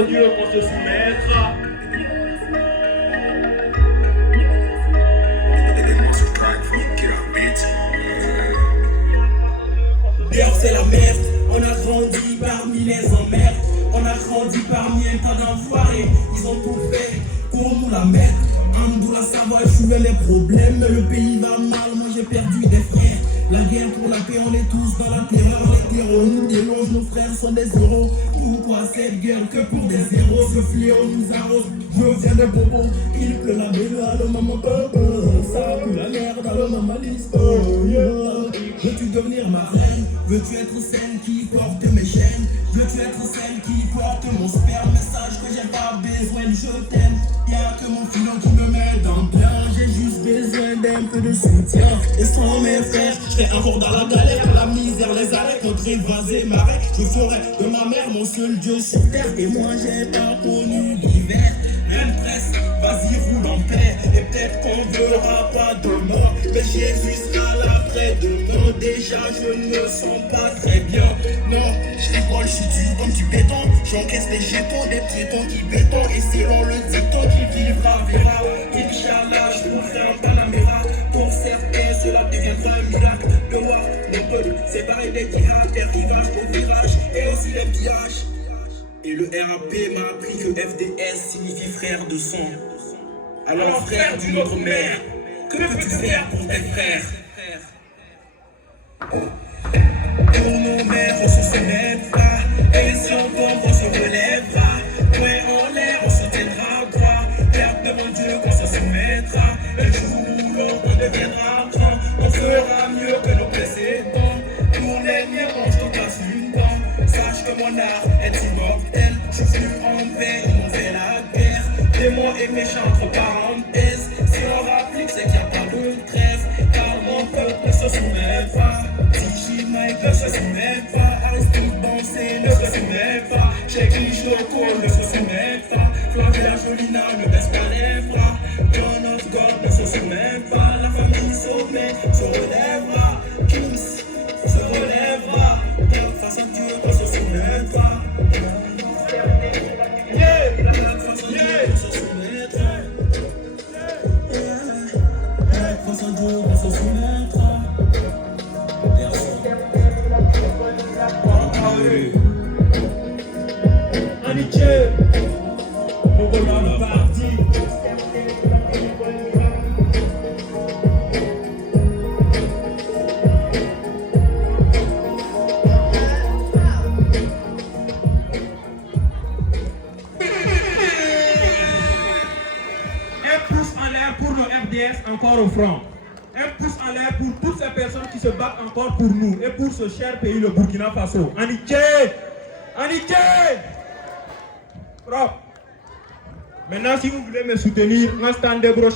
à Dieu qu'on se soumettra. Dehors c'est la merde, on a grandi parmi les emmerdes. On a grandi parmi un tas d'enfoirés. Ils ont tout fait pour nous la mettre. Andoula, ça va échouer les problèmes. Mais le pays va mal, moi j'ai perdu des frères. La guerre pour la paix, on est tous dans la terreur. Les terreaux nous délogent, nos frères sont des héros. Pourquoi cette guerre que pour des héros? Ce fléau nous arrose, je viens de Bobo. Il pleut la belle, allo maman papa. Ça pue la merde, allo maman liste. Veux-tu devenir ma reine? Veux-tu être celle qui porte mes chaînes? Veux-tu être celle qui porte mon sperme? Message que j'ai pas besoin de je t'aime. Y'a que mon filon qui me met dans bien. J'ai juste besoin d'un peu de soutien. Et sans mes frères, j'serais encore dans la galère. La misère, les arrêts contre vase et marais. Je ferai de ma mère mon seul dieu sur terre. Et moi j'ai pas connu l'hiver. Rien ne presse, vas-y roule en paix. Et peut-être qu'on verra pas de mort. Mais Jésus sera là près de moi. Déjà je ne me sens pas très bien. Non, je rigole, je suis dur comme du béton. J'encaisse des jetons, des piétons qui béton. Et selon le dicton qui vivra verra. Inch'Allah, je vous ferai un Panamera. Pour certains, cela deviendra un miracle. De voir nos peuples séparés des pirates, des rivages au virage et aussi les pillages. Et le RAP m'a appris que FDS signifie frère de sang. Alors frère d'une autre mère, que peux-tu faire pour tes frères? Pour nos mères, on se soumettra. Et si on tombe, on se relèvera. Point en l'air, on se tiendra droit. Père devant Dieu, qu'on se soumettra. Le jour où l'on deviendra grand, on fera mieux que nos précédents. Pour les miens, on se casse une dent. Sache que mon art est immortel. Je suis en paix, ils m'ont fait la guerre. Démons et méchants entre parenthèses. Si on rapplique, c'est qu'il n'y a pas de trêve. Car mon peuple ne se soumet pas. Mike ne se soumet pas. Aristide Bancé ne se soumet pas. Cheikh Loco ne se soumet pas. Flavia Jolina ne baisse pas les bras. John of God ne se soumet pas. La famille sommet se relèvera. Kings se relèvera. Face à Dieu ne se soumet pas. Face à Dieu ne se soumettra. Amitié, nous voilà le parti. Un pouce en l'air pour nos RDS encore au front. Un pouce en l'air pour toutes ces personnes qui se battent encore pour nous et pour ce cher pays, le Burkina Faso. Amitié! Amitié! Propre. Maintenant, si vous voulez me soutenir, un stand de broche.